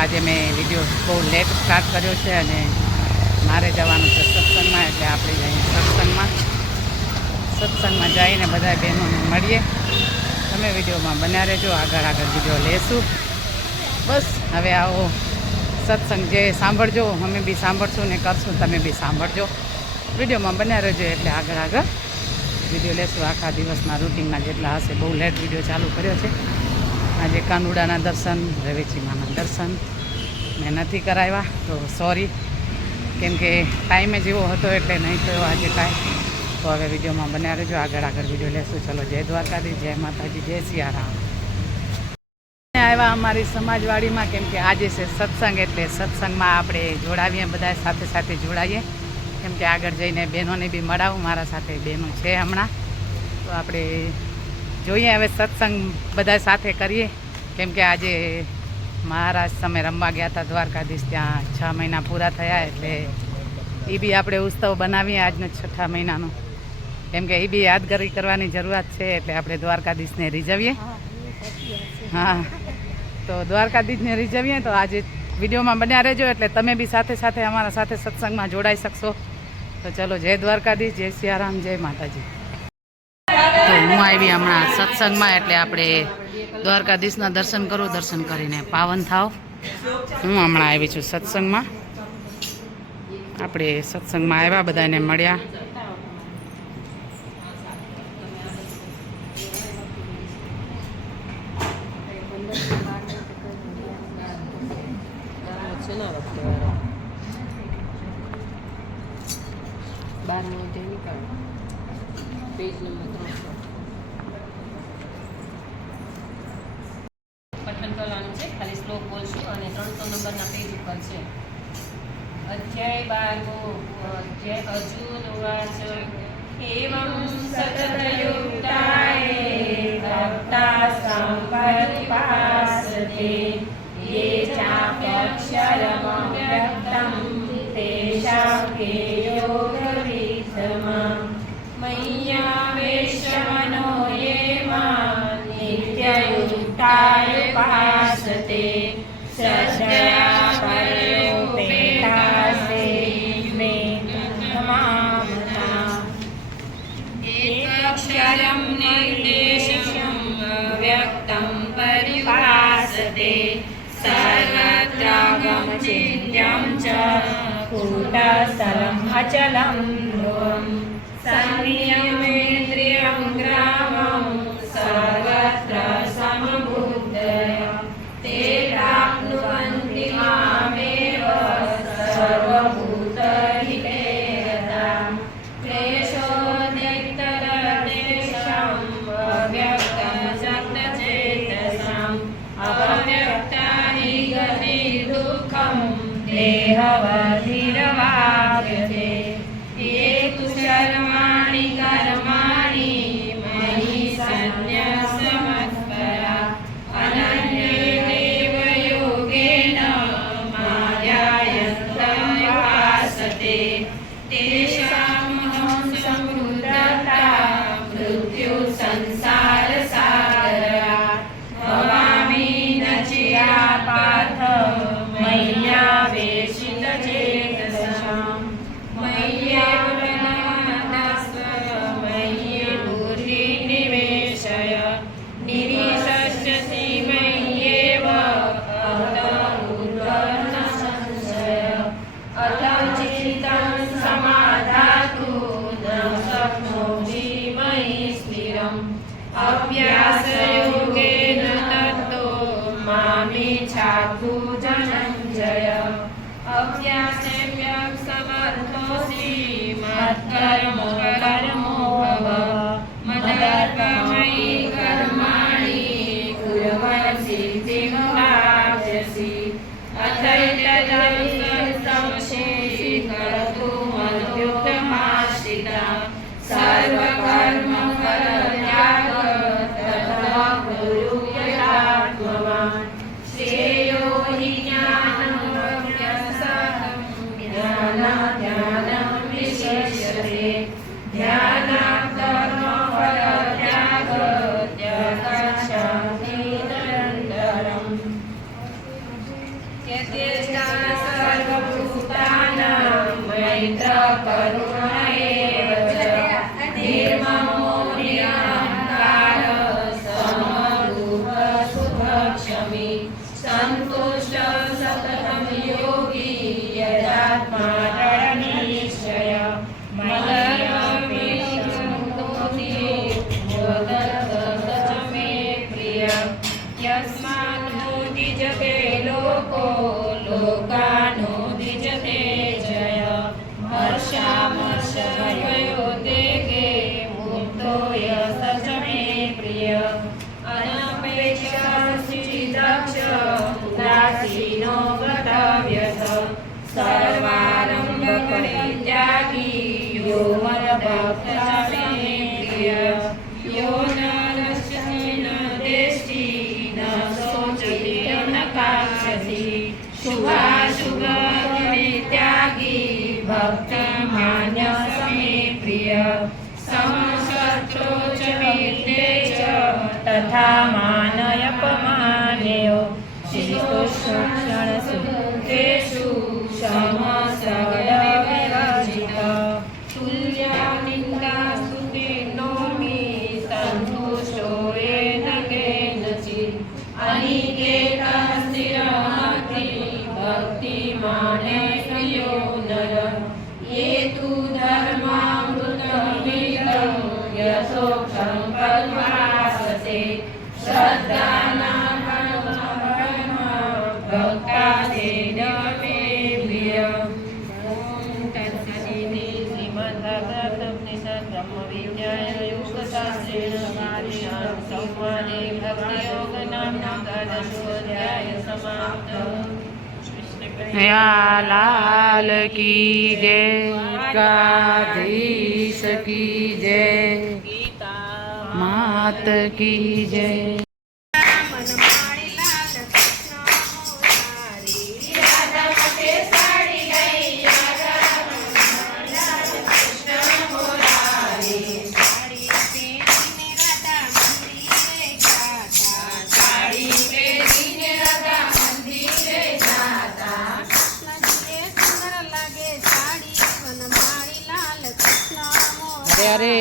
આજે મેં વિડીયો બહુ લેટ સ્ટાર્ટ કર્યો છે અને મારે જવાનું છે સત્સંગમાં, એટલે આપણે જઈએ સત્સંગમાં જઈને બધા બહેનોને મળીએ. તમે વિડીયોમાં બન્યા રહેજો, આગળ વિડીયો લેશું. બસ હવે આવો સત્સંગ જે સાંભળજો, અમે બી સાંભળશું ને કરશું, તમે બી સાંભળજો. વિડીયોમાં બન્યા રહેજો એટલે આગળ વિડીયો લેશું. આખા દિવસના રૂટિનના જેટલા હશે, બહુ લેટ વિડીયો ચાલુ કર્યો છે. આજે કાનુડાના દર્શન, રવેચીમાના દર્શન મેં નથી કરાવ્યા, તો સોરી, કેમ કે ટાઈમે જેવો હતો એટલે નહીં થયો આજે કાંઈ. તો હવે વિડીયોમાં બન્યા રહેજો, આગળ વિડીયો લેશું. ચલો, જય દ્વારકાધીશ, જય માતાજી, જય સિયારામ. આવ્યા અમારી સમાજવાડીમાં, કેમ કે આજે છે સત્સંગ, એટલે સત્સંગમાં આપણે જોડાવીએ, બધા સાથે જોડાઈએ. કેમ કે આગળ જઈને બહેનોને બી મળાવું, મારા સાથે બહેનો છે હમણાં. તો આપણે જોઈએ હવે સત્સંગ બધા સાથે કરીએ. કેમ કે આજે મહારાષ્ટ્ર અમે રમવા ગયા હતા દ્વારકાધીશ, ત્યાં 6 મહિના પૂરા થયા, એટલે એ બી આપણે ઉત્સવ બનાવીએ આજનો 6થા મહિનાનો. કેમ કે એ બી યાદગારી કરવાની જરૂરત છે, એટલે આપણે દ્વારકાધીશને રીઝવીએ. હા, તો દ્વારકાધીશને રીઝવીએ. તો આજે વિડીયોમાં બન્યા રહેજો, એટલે તમે બી સાથે અમારા સાથે સત્સંગમાં જોડાઈ શકશો. તો ચલો, જય દ્વારકાધીશ, જય સિયારામ, જય માતાજી. તો હું આવી હમણાં સત્સંગમાં, એટલે આપણે દ્વારકાધીશના દર્શન કરું, દર્શન કરીને પાવન થાવ. હું હમણાં આવી છું સત્સંગમાં. આપણે સત્સંગમાં આવ્યા, બધાને મળ્યા. પેજ નંબર 300 પઠન કરવાનું છે, ખાલી શ્લોક બોલશું અને 300 નંબરના પેજ ઉપર છે. અધ્યાય 12 અર્જુન ઉવાચ એવં સતતયુક્તાય ભક્તા સંપરિપાસતે યે ચાપ્યક્ષરમવ્યક્તં તેષાં કે યોગવિધમાં મય્યાવેશમનો યે માં નિત્યયુક્તાયુપાસતે શ્રદ્ધયા પર્યોપેતાસે મે તમામતા એકક્ષરં નિર્દેશં વ્યક્तं પરિપાસતે સર્વત્રાગમ ચિન્ત્યં ચ કૂટસ્થલં અચલં ધ્રુવम् સંયમેન્દ્રિયં ગ્રામં સર્વત્ર સમબુદ્ધય તે પ્રાપ્નુવન્તિ મામેવ સર્વભૂતહિતે રતાઃ ક્લેશોદ્રિક્તદર્દેશં અવ્યક્तं સક્તચેતસાम् અવ્યક્તા હિ ગતિર્દુઃખં દેહવધિરવાપ્યતે ये कुशर्माणि कर्माणि मयि सन्न्यस्तमत्परा अनन्येनैव योगेन मायायन्तमुपासते तेषामहं समृद्धता मृत्युः संसारसागरात् भवामि न चिरापार्थ मय्यावेशितचेतसाम् अभ्यासयोगेन तत्तो मामिच्छातु धनञ्जय अभ्यासेभ्यः समर्थोऽसि मत्कर्मो परमो भव मदर्पमयि कर्माणि कुर्वन् सिद्धिं प्राप्स्यसि अथैतदंशेषि कर्तुमद्युक्तमाश्रिता सर्वकर्मफलत्याग तथा कुरु यथात्मवान् श्रेयो हि ज्ञानं विशेष्यते ध्यानात् कर्मफलत्याग શુભાશુભ પરિત્યાગી ભક્તિ માન્ય સમે પ્રિય સમશસ્ત્રો ચ મિત્રે ચ તથા માનયપમાનેયો શ્રીકૃષ્ણ સુખેષુ સમસડ વિરજિત તુલ્ય નિંદા સ્તુતિ નોમિ સંતુષ્ટો येन केनचित् अनिकेत स्थिरमति भक्तिमाने प्रियो नर ये तु धर्मामृतमिदं यथोक्तं कल्पासते श्रद्धाना भक्ता तेन मे प्रिय तत्सदिति श्रीमद्भागवतोपनिषत् ब्रह्मविद्यायां योगशास्त्रेण कार्यं संवादे भक्तियोगनाम्ना द्वादशोऽध्यायः समाप्तः। लाल की जय काधीश की जय मात की जय। अरे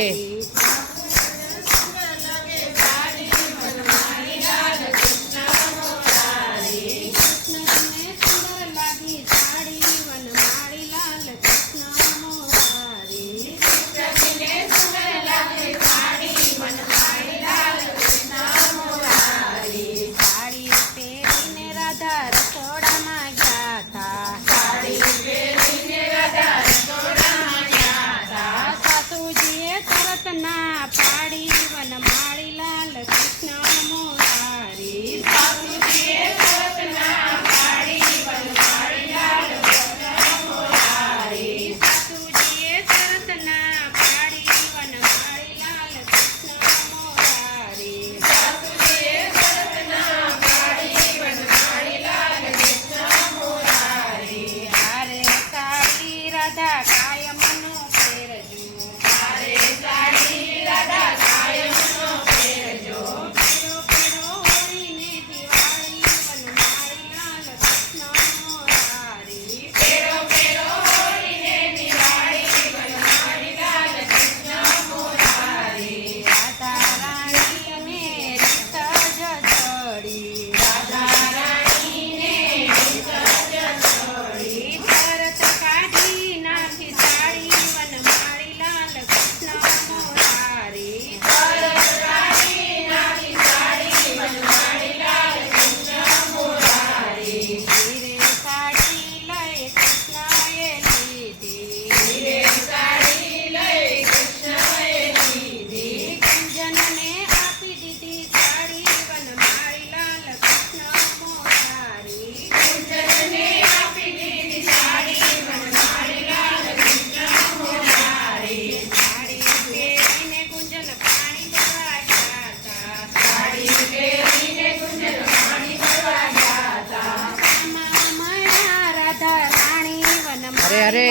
अरे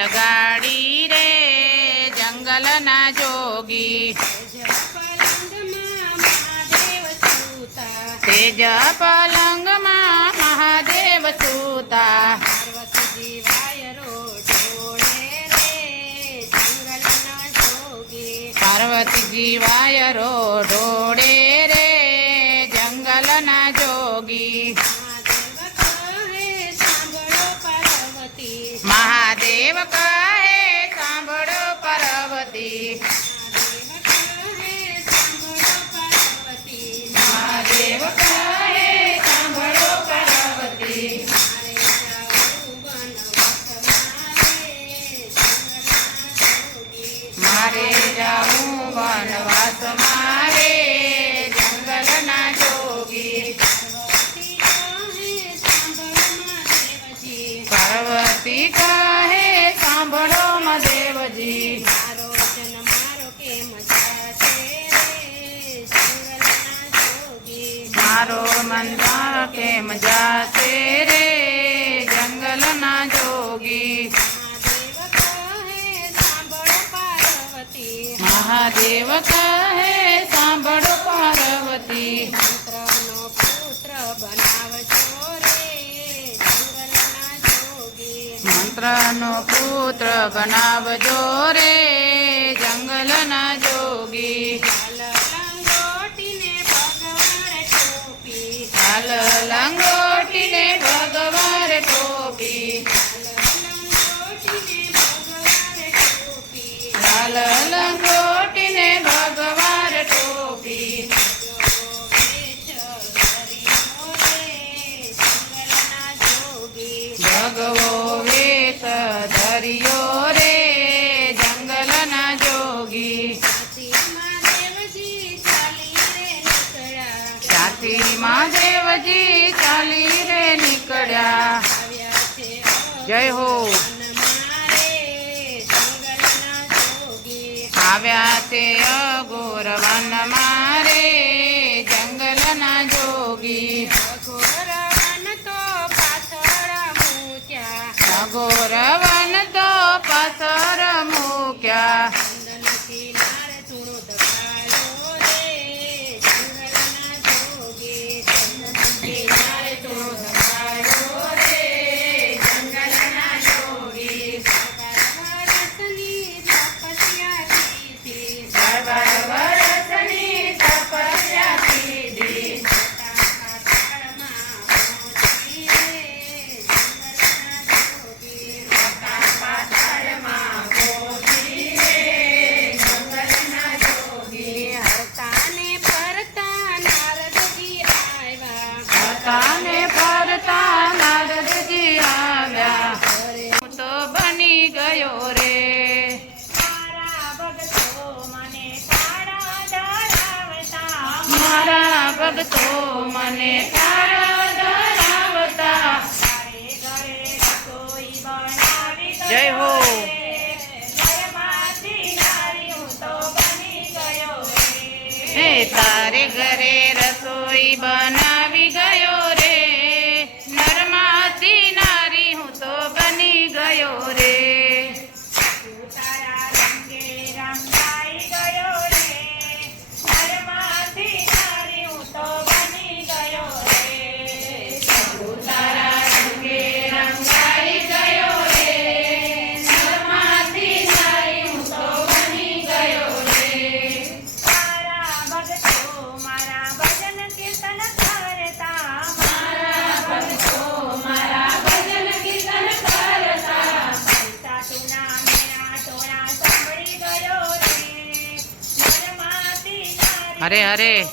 રેલગાડી રે જંગલના જોગી તેજ પલંગમાં મહાદેવ સૂતા પાર્વતીજી વાયરો ઢોળે રે જંગલના જોગી મહાદેવ કહે સાંભળો પાર્વતી મહાદેવ કહે સાંભળો પાર્વતી મારે જાવું વનવાસ મારે જંગલના જોગી પાર્વતી કહે સાંભળો મહાદેવજી મારો મંત્ર કેમ જાશે રે જંગલના જોગી મહાદેવ કહે સાંભળો પાર્વતી મંત્રનો પુત્ર બનાવજો રે જંગલના જોગી હાલ લંગોટીને ભગવાન ટોપી લાલ લંગોટીને ભગવાન ટોપી ભગવો વેશ ધર્યો રે જંગલના જોગી સાથી મહાદેવજી ચાલી રે નીકળ્યા જય હો આવ્યા તે અઘોર વન મારે જંગલના જોગી અઘોર વન તો પાછળ મૂક્યા તાને ફરતા નારદજી આવ્યા હું તો બની ગયો રે મારા ભગતો મને ધરાવતા જય હો હે તારે ઘરે રસોઈ બનાવી ગયો રે નરમાંથી નારી હું તો બની ગયો રે હરે હરે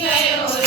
ગયો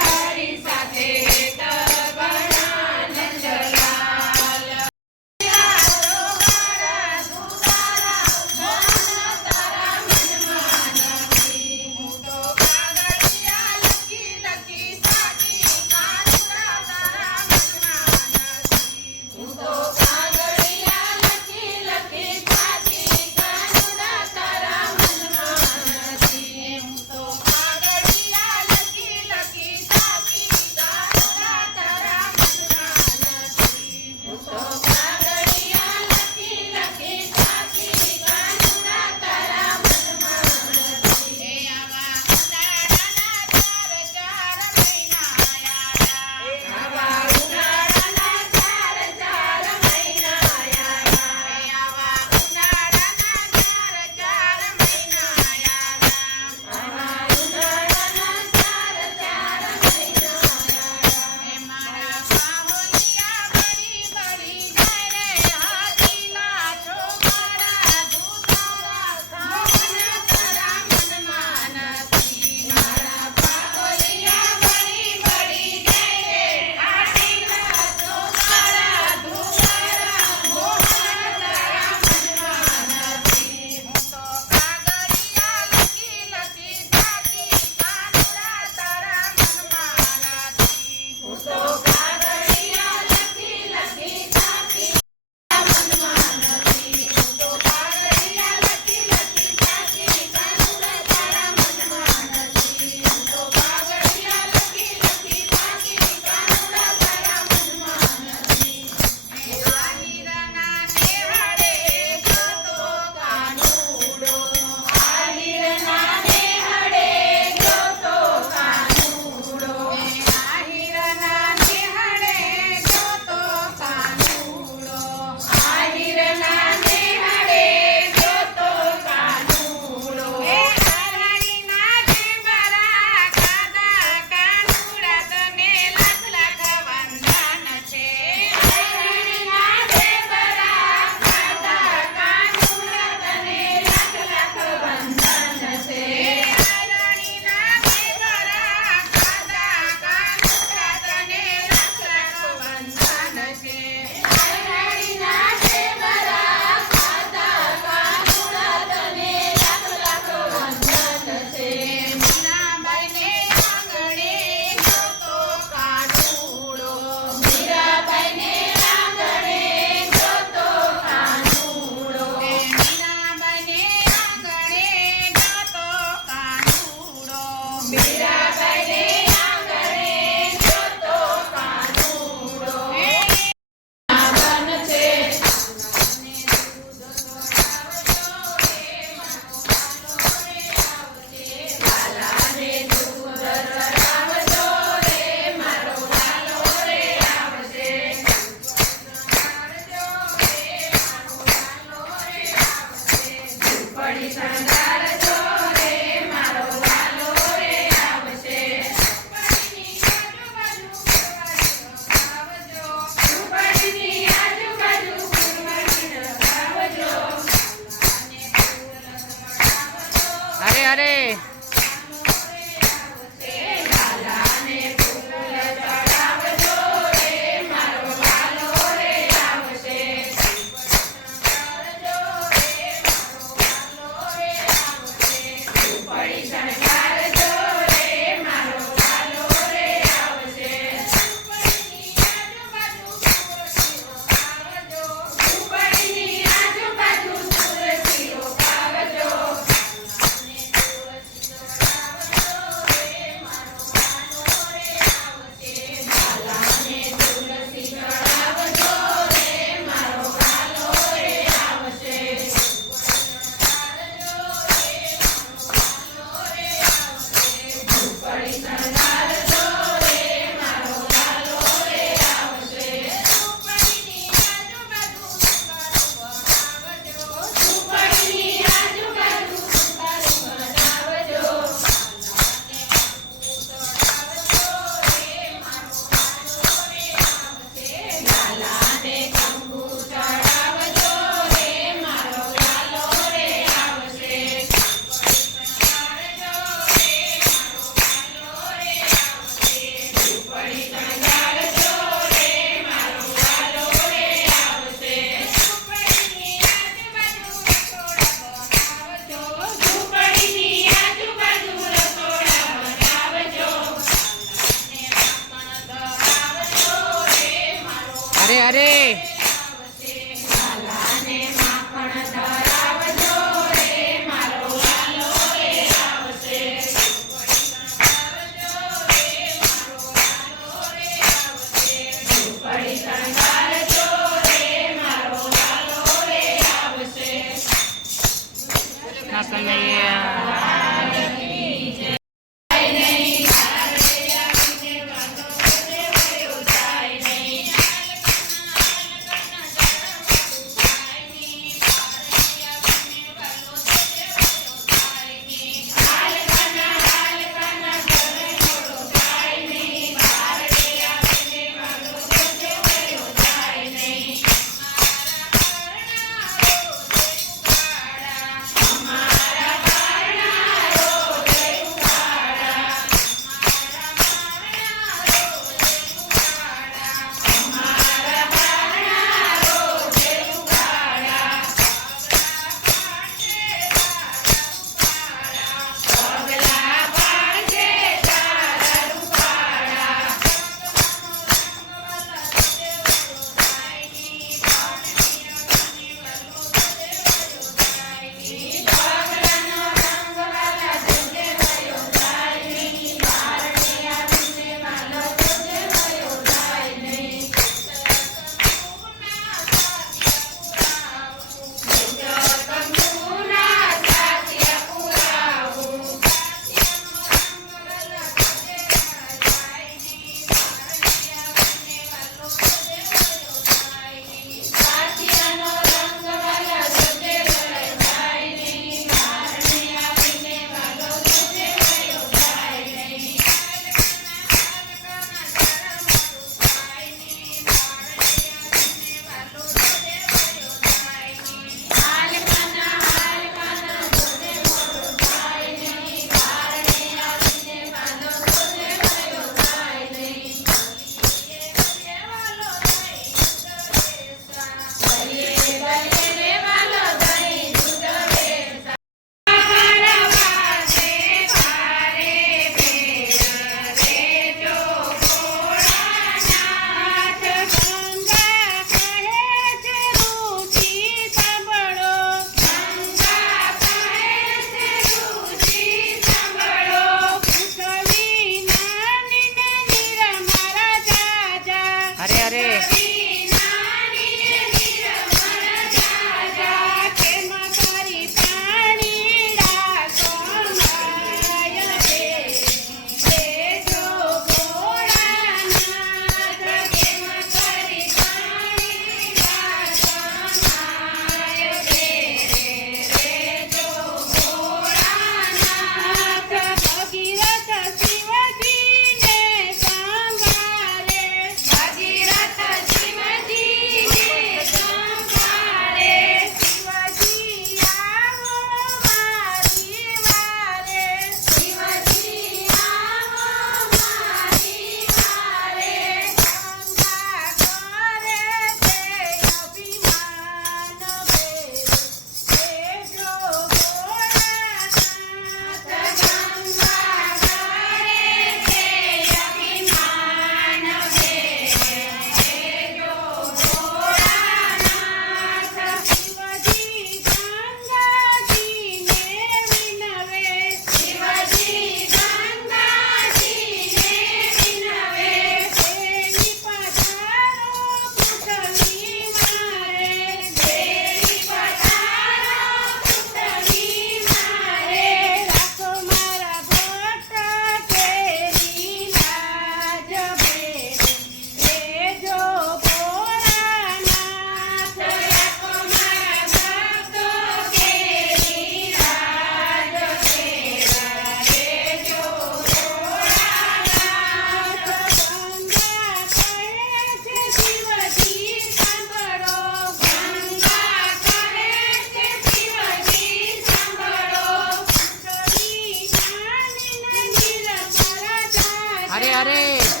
અરે અરે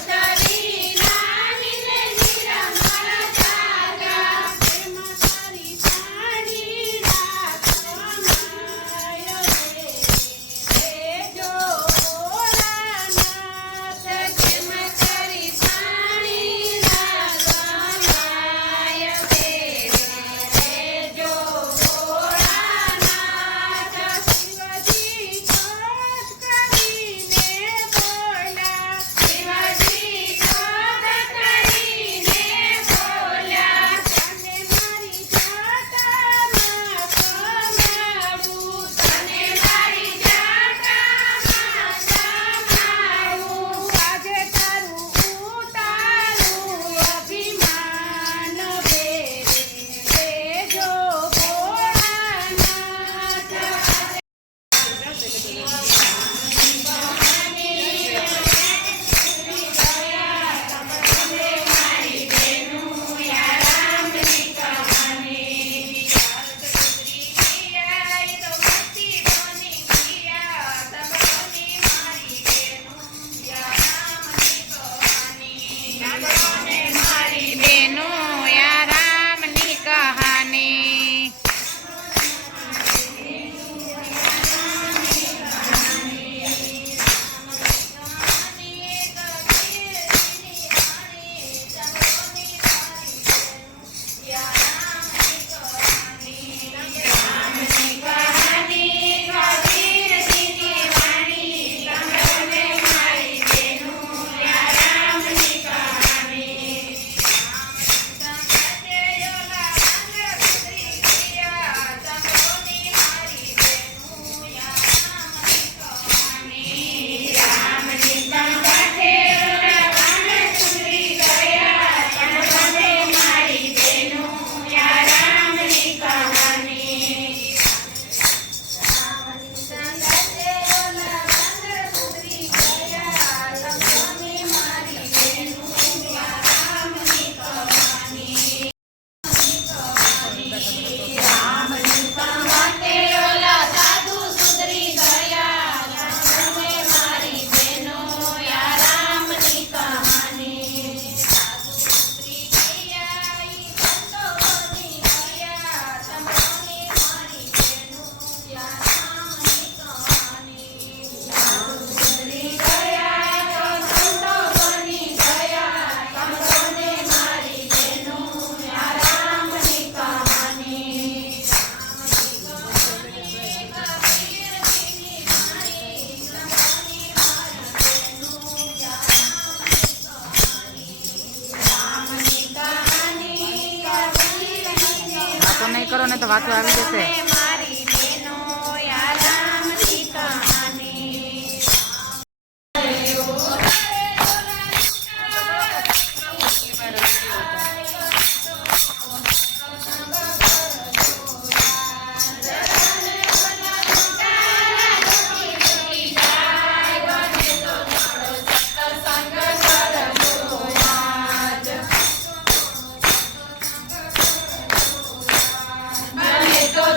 નહીં કરો ને તો વાંચો આવી જશે.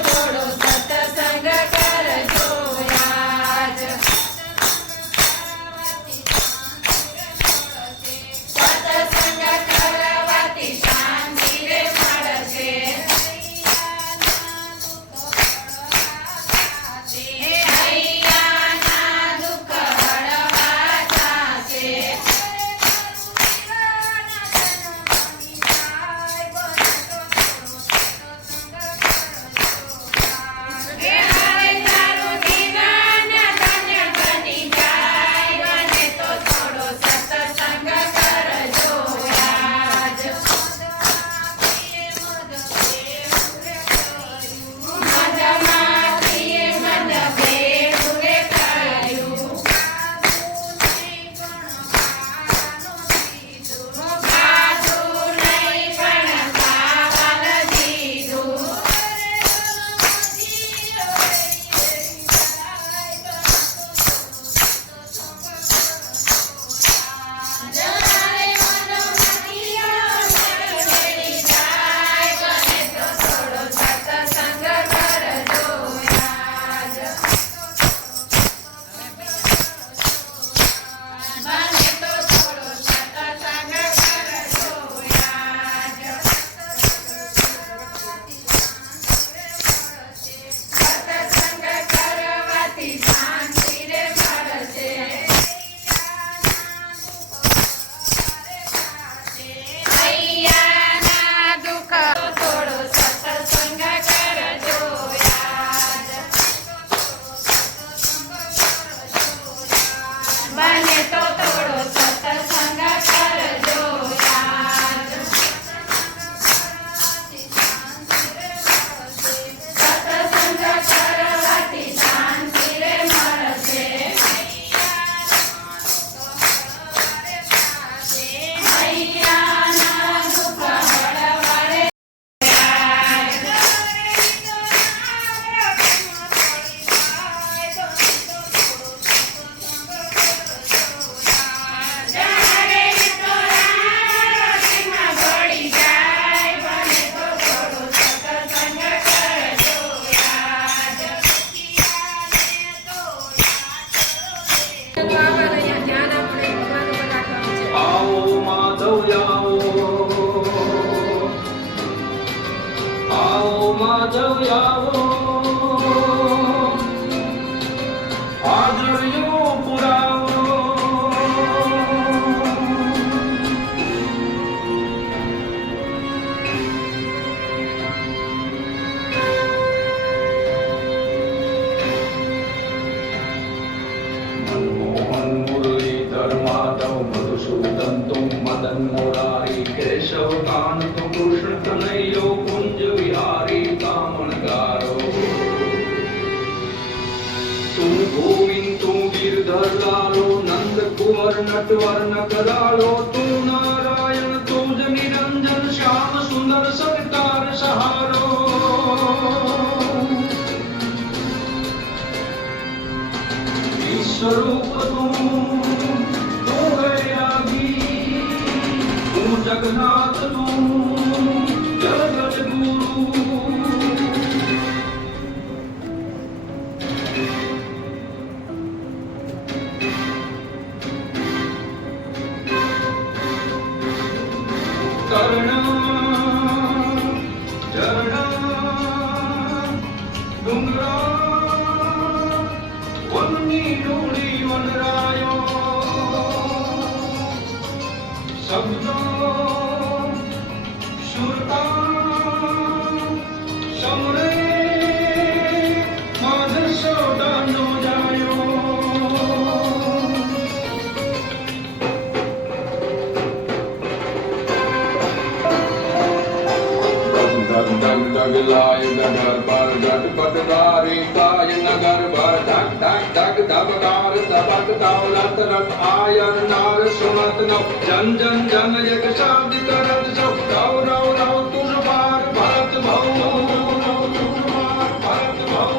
થોડો બને તો થોડો સત્સંગ કરજો યાદ. સત્સંગ કરવાથી શાંતિ રે મળશે. મૈયાના દુઃખ હળવળે. આવો માધવ આવો આવો માધવ આવો હાજરીઓ પુરાવો મનમોહન મુરલીધર માધવ મધુસૂદન તુમ મદન મુરારી કેશવ કાંત કૃષ્ણ કનૈયો કુંજ વિહારી કામણગારો તું ગોવિંદ તું ગિરધર લાલો નંદ કુંવર નટવર નકરાલો તું નારાયણ તું જ નિરંજન શ્યામ સુંદર સરકાર સહારો સ્વરૂપ તું વૈરાગી તું જગન્નાથ તું જગત ગુરુ કર્ણ ઝરણા ડુંગરા વનની ડોળી વનરાયો શબ્દો સુરતા સમરે માધસોડાનો જાયો ધગ ધગ ધગ લાય નગર પર ઝટપટ દારી કાય નગર ભર ધક ધક ધક ધબકાર ધબક દૌલત રથ આયર નાર સુનત નવ જન જન જન એક શબ્દ કરત સૌ રવ રવ રવ તુજ પાર ભરત ભૌ ભરત ભૌ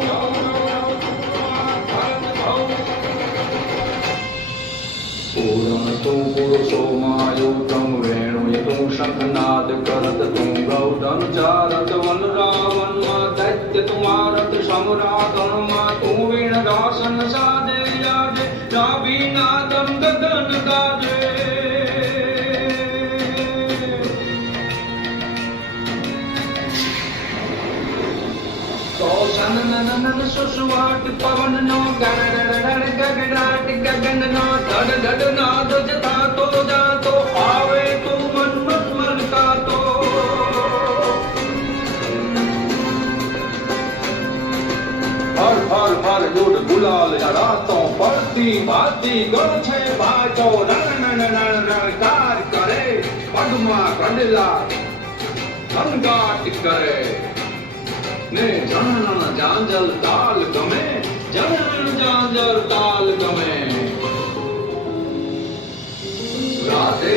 પૂરણ તું પુરુષો માયુતમ વેણુય તું શંખનાદ કરત તું ગૌતમ ચારત વન રાવણ માં દૈત્ય તુમારત સમરાગણ માં તું વીણ રાસન સાજે યાજે નાભીનાદમ ગગન ગાજે તો સન નન સુસવાટ પવન નો ગણ ગગડાટ ગગન નો ધડ ધડ નાદ જતાતો જાતો આવે તું મન મન મન કાતો હર હર હર યુડ ગુલાલ ચડાતો પડતી ભાતી ગણ છે ભાજો રણ રણ રણ રણકાર કરે પગમાં કંડલા ઘનઘાટ કરે ને જણ જાંજલ તાલ ગમે જણ જાંજલ તાલ ગમે રાધે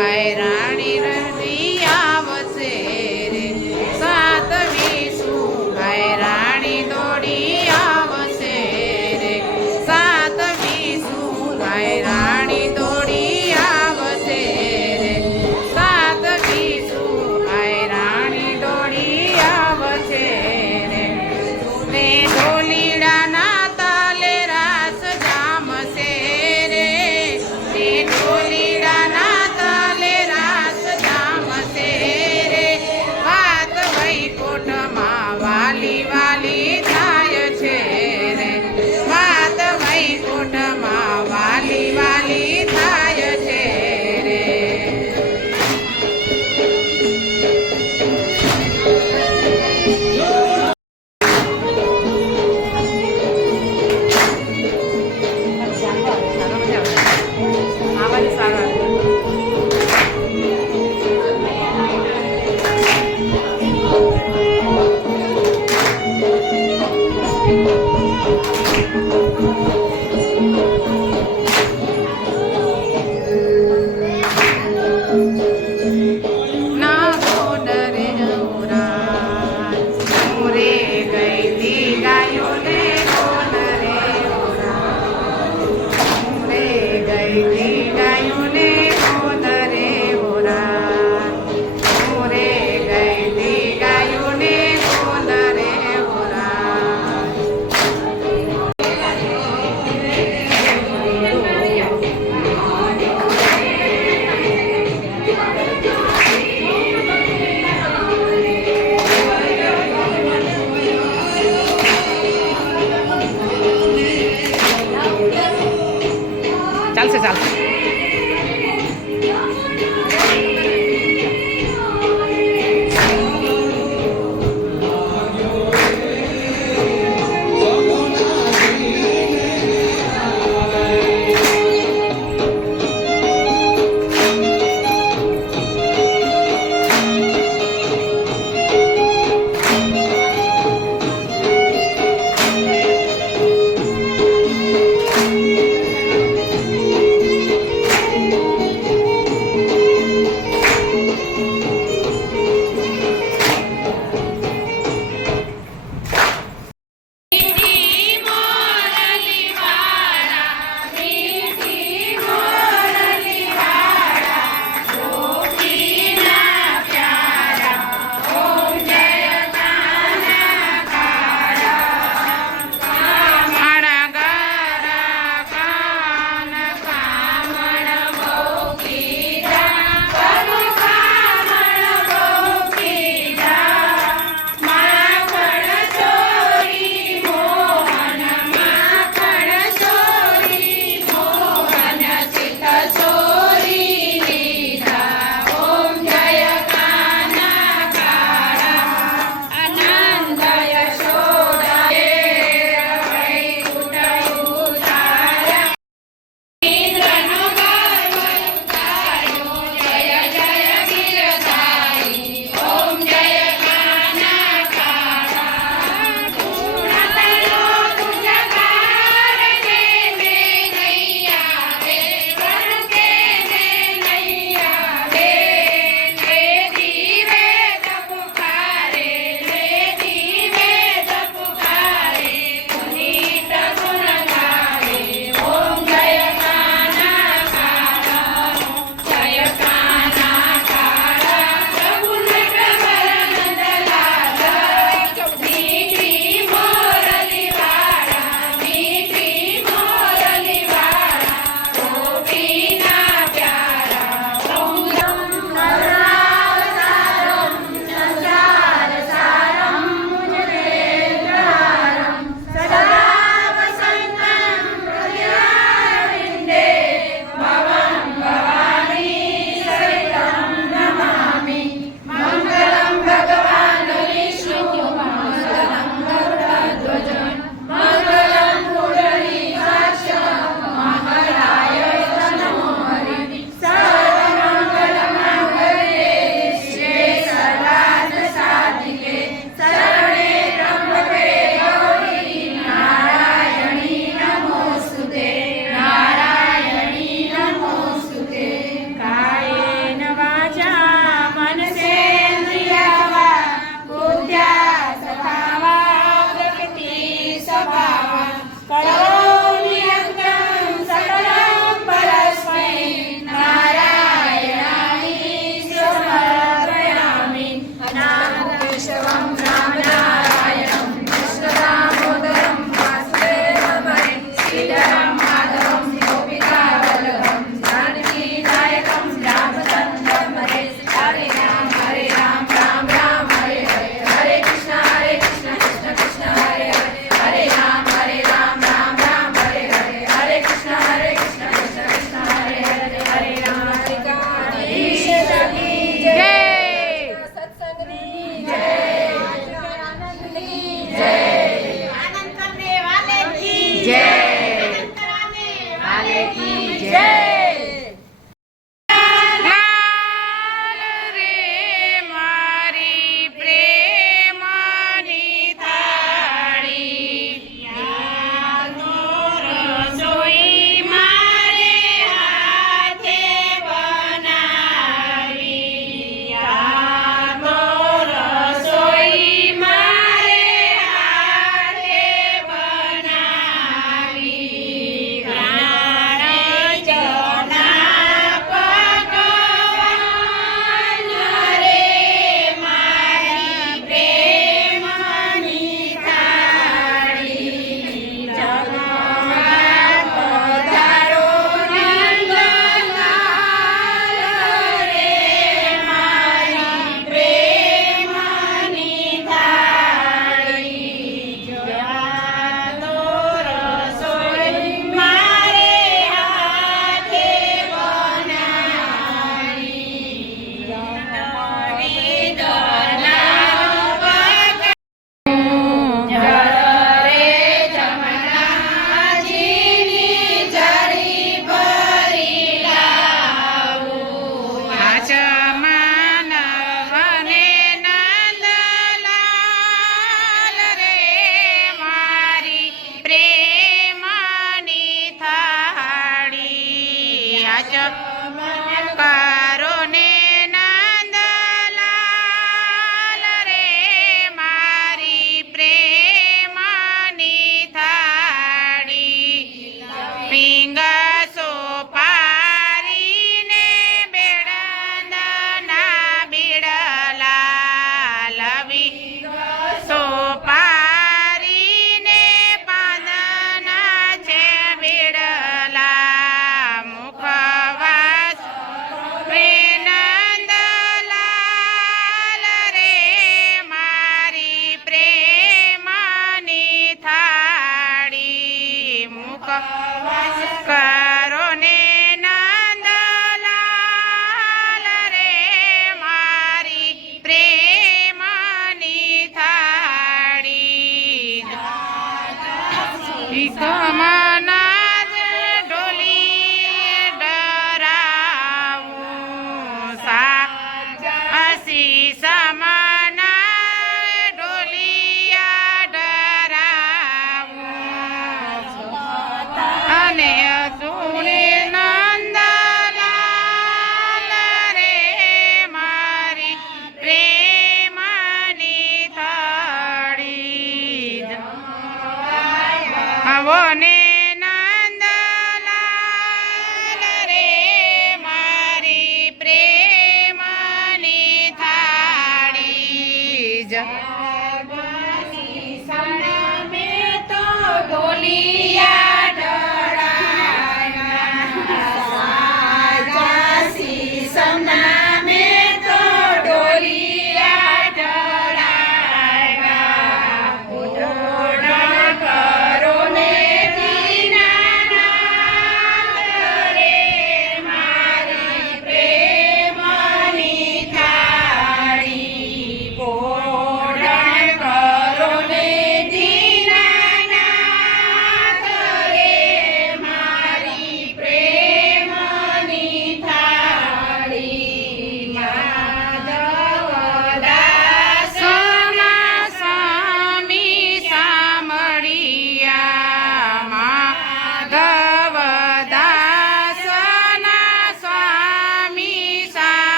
હાય રાણી રડી આવશે રે સાતમી શું હાય રાણી દોડી આવશે રે સાતમી શું હાય રાણી દોડી આવશે રે સાતમી શું હાય રાણી દોડી આવશે રે ને ઢોલીડાના તાલે રાસ જામશે રે ને ઢોલીડાના તાલે રાસ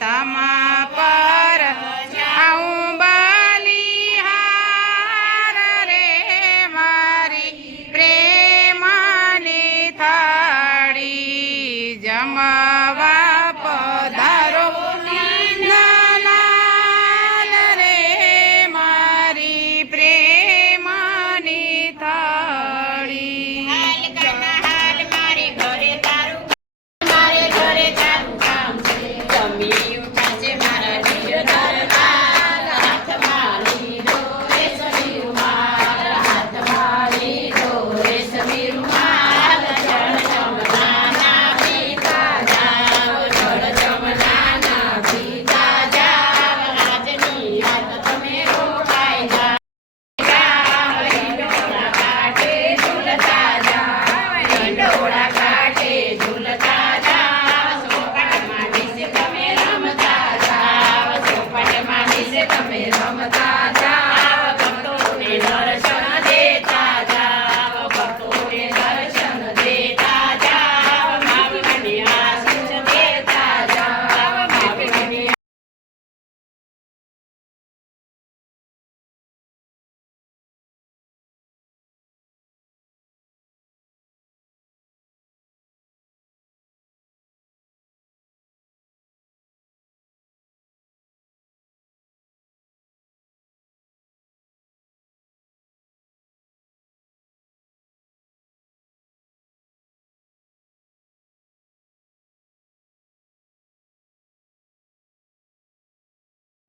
તમા પર આવું બલિહાર રે મારી પ્રેમની થાળી જમવા પધારો નાનાલ રે મારી પ્રેમની થાળી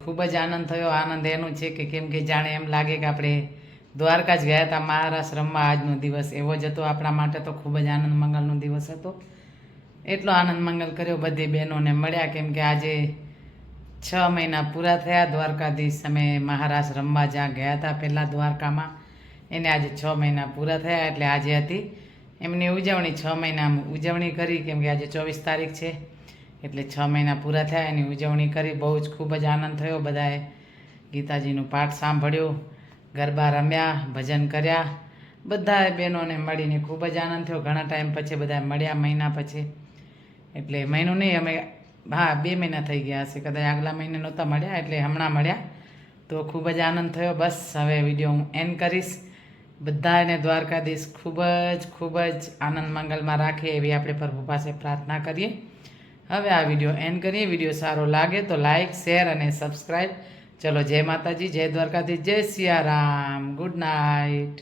ખૂબ જ આનંદ થયો. આનંદ એનું છે કે કેમ કે જાણે એમ લાગે કે આપણે દ્વારકા જ ગયા હતા મહારાષ્ટ્રમાં. આજનો દિવસ એવો જ હતો આપણા માટે, તો ખૂબ જ આનંદ મંગલનો દિવસ હતો. એટલો આનંદ મંગલ કર્યો, બધી બહેનોને મળ્યા, કેમ કે આજે 6 મહિના પૂરા થયા દ્વારકાધીશ અમે મહારાષ્ટ્ર રમવા જ્યાં ગયા હતા પહેલાં દ્વારકામાં, એને આજે 6 મહિના પૂરા થયા. એટલે આજે હતી એમની ઉજવણી, 6 મહિનામાં ઉજવણી કરી, કેમ કે આજે 24 તારીખ છે એટલે 6 મહિના પૂરા થયા એની ઉજવણી કરી. બહુ જ ખૂબ જ આનંદ થયો. બધાએ ગીતાજીનું પાઠ સાંભળ્યો, ગરબા રમ્યા, ભજન કર્યા, બધાએ બહેનોને મળીને ખૂબ જ આનંદ થયો. ઘણા ટાઈમ પછી બધા મળ્યા, મહિના પછી, એટલે મહિનો નહીં, અમે 2 મહિના થઈ ગયા હશે કદાચ, આગલા મહિને નહોતા મળ્યા એટલે હમણાં મળ્યા. તો ખૂબ જ આનંદ થયો. બસ હવે વિડીયો હું એન્ડ કરીશ. બધાને દ્વારકાધીશ ખૂબ જ આનંદ મંગલમાં રાખે એવી આપણે પ્રભુ પાસે પ્રાર્થના કરીએ. હવે આ વિડીયો એન્ડ કરીએ. વિડીયો સારો લાગે તો લાઈક, શેર અને સબસ્ક્રાઈબ. ચલો, જય માતાજી, જય દ્વારકાધીશ, જય સિયારામ, ગુડ નાઇટ.